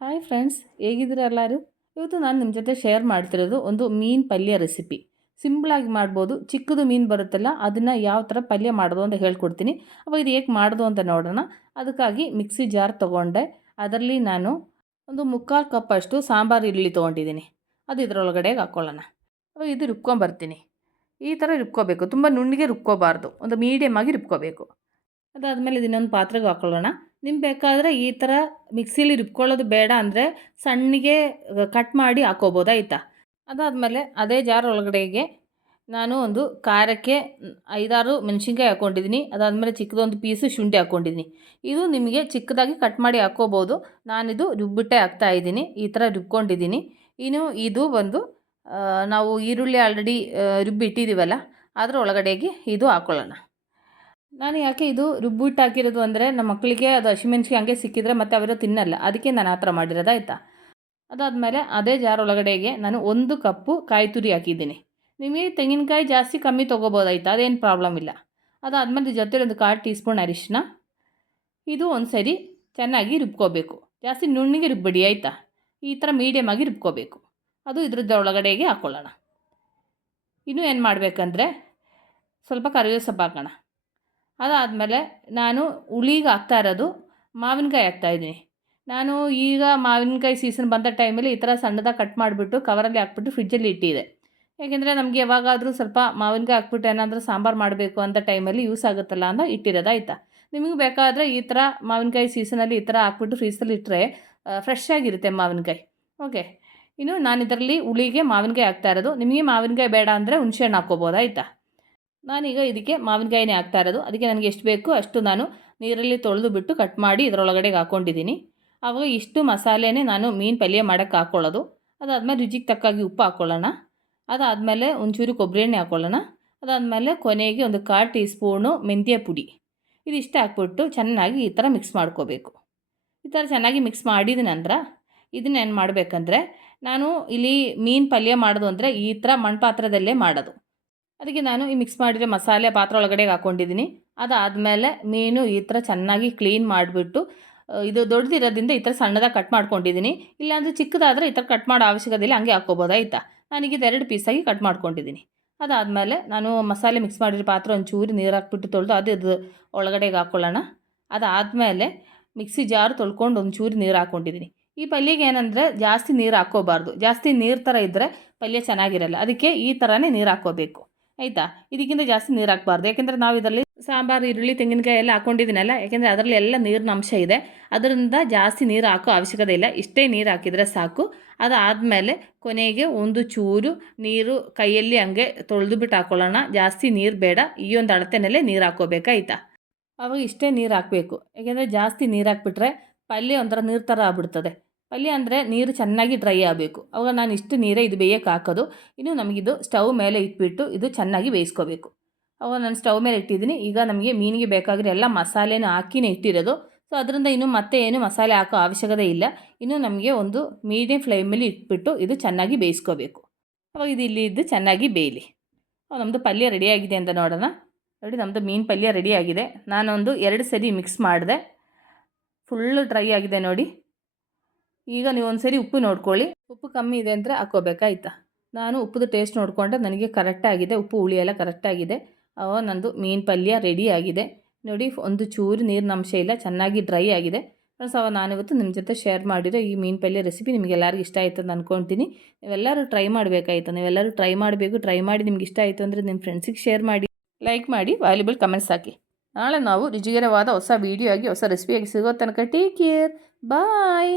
Hi friends, ಹೇಗಿದ್ದೀರಾ ಎಲ್ಲರೂ? ಇವತ್ತು ನಾನು ನಿಮ್ಮ ಜೊತೆ ಶೇರ್ ಮಾಡ್ತಿರೋದು ಒಂದು ಮೀನು ಪಲ್ಯ ರೆಸಿಪಿ. ಸಿಂಪಲಾಗಿ ಮಾಡ್ಬೋದು. ಚಿಕ್ಕದು ಮೀನು ಬರುತ್ತಲ್ಲ, ಅದನ್ನು ಯಾವ ಥರ ಪಲ್ಯ ಮಾಡೋದು ಅಂತ ಹೇಳ್ಕೊಡ್ತೀನಿ. ಅವಾಗ ಇದು ಹೇಗೆ ಮಾಡೋದು ಅಂತ ನೋಡೋಣ. ಅದಕ್ಕಾಗಿ ಮಿಕ್ಸಿ ಜಾರ್ ತೊಗೊಂಡೆ. ಅದರಲ್ಲಿ ನಾನು ಒಂದು ಮುಕ್ಕಾಲು ಕಪ್ಪಷ್ಟು ಸಾಂಬಾರು ಈರುಳ್ಳಿ ತೊಗೊಂಡಿದ್ದೀನಿ. ಅದು ಇದರೊಳಗಡೆ ಹಾಕ್ಕೊಳ್ಳೋಣ. ಅವಾಗ ಇದು ರುಬ್ಕೊಂಬರ್ತೀನಿ. ಈ ಥರ ರುಬ್ಕೋಬೇಕು, ತುಂಬ ನುಣ್ಣಗೆ ರುಬ್ಕೋಬಾರ್ದು, ಒಂದು ಮೀಡಿಯಮ್ ಆಗಿ ರುಬ್ಕೋಬೇಕು. ಅದಾದಮೇಲೆ ಇದನ್ನೊಂದು ಪಾತ್ರೆಗೆ ಹಾಕ್ಕೊಳ್ಳೋಣ. ನಿಮ್ಗೆ ಬೇಕಾದರೆ ಈ ಥರ ಮಿಕ್ಸಿಲಿ ರುಬ್ಕೊಳ್ಳೋದು ಬೇಡ ಅಂದರೆ ಸಣ್ಣಗೆ ಕಟ್ ಮಾಡಿ ಹಾಕ್ಕೋಬೋದು, ಆಯಿತಾ. ಅದಾದಮೇಲೆ ಅದೇ ಜಾರ್ ಒಳಗಡೆಗೆ ನಾನು ಒಂದು ಖಾರಕ್ಕೆ 5-6 ಮೆಣಸಿನ್ಕಾಯಿ ಹಾಕ್ಕೊಂಡಿದ್ದೀನಿ. ಅದಾದಮೇಲೆ ಚಿಕ್ಕದೊಂದು ಪೀಸು ಶುಂಠಿ ಹಾಕ್ಕೊಂಡಿದ್ದೀನಿ. ಇದು ನಿಮಗೆ ಚಿಕ್ಕದಾಗಿ ಕಟ್ ಮಾಡಿ ಹಾಕ್ಕೋಬೋದು. ನಾನಿದು ರುಬ್ಬಿಟ್ಟೆ ಹಾಕ್ತಾಯಿದ್ದೀನಿ. ಈ ಥರ ರುಬ್ಕೊಂಡಿದ್ದೀನಿ. ಇನ್ನು ಇದು ಬಂದು ನಾವು ಈರುಳ್ಳಿ ಆಲ್ರೆಡಿ ರುಬ್ಬಿಟ್ಟಿದ್ದೀವಲ್ಲ, ಅದರ ಒಳಗಡೆಗೆ ಇದು ಹಾಕ್ಕೊಳ್ಳೋಣ. ನಾನು ಯಾಕೆ ಇದು ರುಬ್ಬಿಟ್ಟು ಹಾಕಿರೋದು ಅಂದರೆ ನಮ್ಮ ಮಕ್ಕಳಿಗೆ ಅದು ಹಸಿಮೆಣ್ಸಿಗೆ ಹಂಗೆ ಸಿಕ್ಕಿದ್ರೆ ಮತ್ತು ಅವರು ತಿನ್ನಲ್ಲ, ಅದಕ್ಕೆ ನಾನು ಆ ಥರ ಮಾಡಿರೋದು, ಆಯಿತಾ. ಅದಾದಮೇಲೆ ಅದೇ ಜಾರ್ ಒಳಗಡೆಗೆ ನಾನು 1 ಕಪ್ಪು ಕಾಯಿ ತುರಿ ಹಾಕಿದ್ದೀನಿ. ನಿಮಗೆ ತೆಂಗಿನಕಾಯಿ ಜಾಸ್ತಿ ಕಮ್ಮಿ ತೊಗೋಬೋದು, ಆಯಿತಾ, ಅದೇನು ಪ್ರಾಬ್ಲಮ್ ಇಲ್ಲ. ಅದಾದಮೇಲೆ ಜೊತೆಲಿ ಒಂದು 1/4 ಟೀ ಸ್ಪೂನ್ ಅರಿಶಿನ. ಇದು ಒಂದು ಸರಿ ಚೆನ್ನಾಗಿ ರುಬ್ಕೋಬೇಕು. ಜಾಸ್ತಿ ನುಣ್ಣಗೆ ರುಬ್ಬಿಡಿ, ಆಯಿತಾ. ಈ ಥರ ಮೀಡಿಯಮ್ ಆಗಿ ರುಬ್ಕೋಬೇಕು. ಅದು ಇದ್ರದ್ದು ಒಳಗಡೆಗೆ ಹಾಕ್ಕೊಳ್ಳೋಣ. ಇನ್ನೂ ಏನು ಮಾಡಬೇಕಂದ್ರೆ ಸ್ವಲ್ಪ ಕರಿಬೇವು ಸೊಪ್ಪು ಹಾಕೋಣ. ಅದಾದಮೇಲೆ ನಾನು ಹುಳಿಗೆ ಹಾಕ್ತಾ ಇರೋದು ಮಾವಿನಕಾಯಿ ಹಾಕ್ತಾಯಿದ್ದೀನಿ. ನಾನು ಈಗ ಮಾವಿನಕಾಯಿ ಸೀಸನ್ ಬಂದ ಟೈಮಲ್ಲಿ ಈ ಥರ ಸಣ್ಣದಾಗಿ ಕಟ್ ಮಾಡಿಬಿಟ್ಟು ಕವರಲ್ಲಿ ಹಾಕ್ಬಿಟ್ಟು ಫ್ರಿಜ್ಜಲ್ಲಿ ಇಟ್ಟಿದೆ. ಯಾಕೆಂದರೆ ನಮಗೆ ಯಾವಾಗಾದರೂ ಸ್ವಲ್ಪ ಮಾವಿನಕಾಯಿ ಹಾಕ್ಬಿಟ್ಟು ಏನಾದರೂ ಸಾಂಬಾರು ಮಾಡಬೇಕು ಅಂತ ಟೈಮಲ್ಲಿ ಯೂಸ್ ಆಗುತ್ತಲ್ಲ ಅಂತ ಇಟ್ಟಿರೋದು, ಆಯಿತಾ. ನಿಮಗೆ ಬೇಕಾದರೆ ಈ ಥರ ಮಾವಿನಕಾಯಿ ಸೀಸನಲ್ಲಿ ಈ ಥರ ಹಾಕ್ಬಿಟ್ಟು ಫ್ರೀಜಲ್ಲಿ ಇಟ್ಟರೆ ಫ್ರೆಶ್ ಆಗಿರುತ್ತೆ ಮಾವಿನಕಾಯಿ. ಓಕೆ, ಇನ್ನು ನಾನು ಇದರಲ್ಲಿ ಹುಳಿಗೆ ಮಾವಿನಕಾಯಿ ಹಾಕ್ತಾ ಇರೋದು. ನಿಮಗೆ ಮಾವಿನಕಾಯಿ ಬೇಡ ಅಂದರೆ ಹುಣಸೆಹಣ್ಣು ಹಾಕ್ಕೋಬೋದು, ಆಯಿತಾ. ನಾನೀಗ ಇದಕ್ಕೆ ಮಾವಿನಕಾಯಿನೇ ಹಾಕ್ತಾ ಇರೋದು. ಅದಕ್ಕೆ ನನಗೆ ಎಷ್ಟು ಬೇಕು ಅಷ್ಟು ನಾನು ನೀರಲ್ಲಿ ತೊಳೆದು ಬಿಟ್ಟು ಕಟ್ ಮಾಡಿ ಇದರೊಳಗಡೆಗೆ ಹಾಕ್ಕೊಂಡಿದ್ದೀನಿ. ಆವಾಗ ಇಷ್ಟು ಮಸಾಲೆನೇ ನಾನು ಮೀನು ಪಲ್ಯ ಮಾಡೋಕ್ಕೆ ಹಾಕ್ಕೊಳ್ಳೋದು. ಅದಾದಮೇಲೆ ರುಚಿಗೆ ತಕ್ಕಾಗಿ ಉಪ್ಪು ಹಾಕ್ಕೊಳ್ಳೋಣ. ಅದಾದಮೇಲೆ ಒಂಚೂರು ಕೊಬ್ಬರಿ ಎಣ್ಣೆ ಹಾಕ್ಕೊಳ್ಳೋಣ. ಅದಾದಮೇಲೆ ಕೊನೆಗೆ ಒಂದು 1/4 ಟೀ ಸ್ಪೂನು ಮೆಂತ್ಯ ಪುಡಿ. ಇದಿಷ್ಟು ಹಾಕ್ಬಿಟ್ಟು ಚೆನ್ನಾಗಿ ಈ ಥರ ಮಿಕ್ಸ್ ಮಾಡ್ಕೋಬೇಕು. ಈ ಥರ ಚೆನ್ನಾಗಿ ಮಿಕ್ಸ್ ಮಾಡಿದ ನಂತರ ಇದನ್ನೇನು ಮಾಡಬೇಕಂದ್ರೆ, ನಾನು ಇಲ್ಲಿ ಮೀನು ಪಲ್ಯ ಮಾಡೋದು ಅಂದರೆ ಈ ಥರ ಮಣ್ಣು ಪಾತ್ರದಲ್ಲೇ ಮಾಡೋದು. ಅದಕ್ಕೆ ನಾನು ಈ ಮಿಕ್ಸ್ ಮಾಡಿರೋ ಮಸಾಲೆ ಪಾತ್ರೆ ಒಳಗಡೆಗೆ ಹಾಕ್ಕೊಂಡಿದ್ದೀನಿ. ಅದಾದಮೇಲೆ ಮೀನು ಈ ಥರ ಚೆನ್ನಾಗಿ ಕ್ಲೀನ್ ಮಾಡಿಬಿಟ್ಟು, ಇದು ದೊಡ್ಡದಿರೋದ್ರಿಂದ ಈ ಥರ ಸಣ್ಣದಾಗಿ ಕಟ್ ಮಾಡ್ಕೊಂಡಿದ್ದೀನಿ. ಇಲ್ಲಾಂದರೆ ಚಿಕ್ಕದಾದರೆ ಈ ಥರ ಕಟ್ ಮಾಡೋ ಅವಶ್ಯಕತೆ ಇಲ್ಲ, ಹಂಗೆ ಹಾಕ್ಕೋಬೋದು, ಆಯಿತಾ. ನಾನೀಗ 2 ಪೀಸಾಗಿ ಕಟ್ ಮಾಡ್ಕೊಂಡಿದ್ದೀನಿ. ಅದಾದಮೇಲೆ ನಾನು ಮಸಾಲೆ ಮಿಕ್ಸ್ ಮಾಡಿರೋ ಪಾತ್ರೆ ಒಂಚೂರು ನೀರು ಹಾಕ್ಬಿಟ್ಟು ತೊಳೆದು ಅದು ಒಳಗಡೆಗೆ ಹಾಕ್ಕೊಳ್ಳೋಣ. ಅದಾದಮೇಲೆ ಮಿಕ್ಸಿ ಜಾರು ತೊಳ್ಕೊಂಡು ಒಂಚೂರು ನೀರು ಹಾಕ್ಕೊಂಡಿದ್ದೀನಿ. ಈ ಪಲ್ಯಗೆ ಏನಂದರೆ ಜಾಸ್ತಿ ನೀರು ಹಾಕ್ಕೋಬಾರ್ದು. ಜಾಸ್ತಿ ನೀರು ಥರ ಇದ್ದರೆ ಪಲ್ಯ ಚೆನ್ನಾಗಿರಲ್ಲ. ಅದಕ್ಕೆ ಈ ಥರನೇ ನೀರು ಹಾಕ್ಕೋಬೇಕು, ಆಯಿತಾ. ಇದಕ್ಕಿಂತ ಜಾಸ್ತಿ ನೀರು ಹಾಕಬಾರ್ದು. ಯಾಕೆಂದರೆ ನಾವು ಇದರಲ್ಲಿ ಸಾಂಬಾರು ಈರುಳ್ಳಿ ತೆಂಗಿನಕಾಯಿ ಎಲ್ಲ ಹಾಕ್ಕೊಂಡಿದ್ದೀನಲ್ಲ, ಯಾಕೆಂದರೆ ಅದರಲ್ಲಿ ಎಲ್ಲ ನೀರಿನ ಅಂಶ ಇದೆ. ಅದರಿಂದ ಜಾಸ್ತಿ ನೀರು ಹಾಕೋ ಅವಶ್ಯಕತೆ ಇಲ್ಲ. ಇಷ್ಟೇ ನೀರು ಹಾಕಿದರೆ ಸಾಕು. ಅದಾದಮೇಲೆ ಕೊನೆಗೆ ಒಂದು ಚೂರು ನೀರು ಕೈಯಲ್ಲಿ ಹಂಗೆ ತೊಳೆದು ಬಿಟ್ಟು ಹಾಕ್ಕೊಳ್ಳೋಣ. ಜಾಸ್ತಿ ನೀರು ಬೇಡ, ಈ ಒಂದು ಅಳತೆನಲ್ಲೇ ನೀರು ಹಾಕ್ಕೋಬೇಕಾಯ್ತಾ. ಆವಾಗ ಇಷ್ಟೇ ನೀರು ಹಾಕಬೇಕು. ಯಾಕೆಂದರೆ ಜಾಸ್ತಿ ನೀರು ಹಾಕ್ಬಿಟ್ರೆ ಪಲ್ಯ ಒಂಥರ ನೀರು ಥರ ಆಗ್ಬಿಡ್ತದೆ. ಪಲ್ಯ ಅಂದರೆ ನೀರು ಚೆನ್ನಾಗಿ ಡ್ರೈ ಆಗಬೇಕು. ಅವಾಗ ನಾನು ಇಷ್ಟು ನೀರೇ ಇದು ಬೇಯಕ್ಕೆ ಹಾಕೋದು. ಇನ್ನು ನಮಗಿದು ಸ್ಟವ್ ಮೇಲೆ ಇಟ್ಬಿಟ್ಟು ಇದು ಚೆನ್ನಾಗಿ ಬೇಯಿಸ್ಕೋಬೇಕು. ಅವಾಗ ನಾನು ಸ್ಟವ್ ಮೇಲೆ ಇಟ್ಟಿದ್ದೀನಿ. ಈಗ ನಮಗೆ ಮೀನಿಗೆ ಬೇಕಾಗಿರೋ ಎಲ್ಲ ಮಸಾಲೆನೂ ಹಾಕಿನೇ ಇಟ್ಟಿರೋದು. ಸೊ ಅದರಿಂದ ಇನ್ನು ಮತ್ತೆ ಏನು ಮಸಾಲೆ ಹಾಕೋ ಅವಶ್ಯಕತೆ ಇಲ್ಲ. ಇನ್ನು ನಮಗೆ ಒಂದು ಮೀಡಿಯಮ್ ಫ್ಲೇಮಲ್ಲಿ ಇಟ್ಬಿಟ್ಟು ಇದು ಚೆನ್ನಾಗಿ ಬೇಯಿಸ್ಕೋಬೇಕು. ಅವಾಗ ಇದು ಇಲ್ಲಿ ಇದ್ದು ಚೆನ್ನಾಗಿ ಬೇಯಲಿ. ನಮ್ಮದು ಪಲ್ಯ ರೆಡಿಯಾಗಿದೆ ಅಂತ ನೋಡೋಣ. ನೋಡಿ, ನಮ್ಮದು ಮೀನು ಪಲ್ಯ ರೆಡಿಯಾಗಿದೆ. ನಾನೊಂದು 2 ಸರಿ ಮಿಕ್ಸ್ ಮಾಡಿದೆ. ಫುಲ್ಲು ಡ್ರೈ ಆಗಿದೆ ನೋಡಿ. ಈಗ ನೀವು ಒಂದು ಸರಿ ಉಪ್ಪು ನೋಡ್ಕೊಳ್ಳಿ. ಉಪ್ಪು ಕಮ್ಮಿ ಇದೆ ಅಂದರೆ ಹಾಕ್ಕೋಬೇಕಾಯ್ತಾ. ನಾನು ಉಪ್ಪುದು ಟೇಸ್ಟ್ ನೋಡಿಕೊಂಡೆ, ನನಗೆ ಕರೆಕ್ಟಾಗಿದೆ. ಉಪ್ಪು ಹುಳಿ ಎಲ್ಲ ಕರೆಕ್ಟಾಗಿದೆ. ಅವಾಗ ನಂದು ಮೀನು ಪಲ್ಯ ರೆಡಿಯಾಗಿದೆ ನೋಡಿ. ಒಂದು ಚೂರು ನೀರಿನ ಅಂಶ ಇಲ್ಲ, ಚೆನ್ನಾಗಿ ಡ್ರೈ ಆಗಿದೆ. ಫ್ರೆಂಡ್ಸ್, ಅವಾಗ ನಾನಿವತ್ತು ನಿಮ್ಮ ಜೊತೆ ಶೇರ್ ಮಾಡಿರೋ ಈ ಮೀನು ಪಲ್ಯ ರೆಸಿಪಿ ನಿಮಗೆಲ್ಲರಿಗೂ ಇಷ್ಟ ಆಯಿತು ಅಂತ ಅಂದ್ಕೊಳ್ತೀನಿ. ನೀವೆಲ್ಲರೂ ಟ್ರೈ ಮಾಡಬೇಕಾಯ್ತು. ನೀವೆಲ್ಲರೂ ಟ್ರೈ ಮಾಡಬೇಕು. ಟ್ರೈ ಮಾಡಿ ನಿಮ್ಗೆ ಇಷ್ಟ ಆಯಿತು ಅಂದರೆ ನಿಮ್ಮ ಫ್ರೆಂಡ್ಸಿಗೆ ಶೇರ್ ಮಾಡಿ, ಲೈಕ್ ಮಾಡಿ, ವ್ಯಾಲ್ಯುಬಲ್ ಕಮೆಂಟ್ಸ್ ಹಾಕಿ. ನಾಳೆ ನಾವು ರುಚಿಕರವಾದ ಹೊಸ ವೀಡಿಯೋ ಆಗಿ ಹೊಸ ರೆಸಿಪಿಯಾಗಿ ಸಿಗೋ ತನಕ ಟೇಕ್ ಕೇರ್, ಬಾಯ್.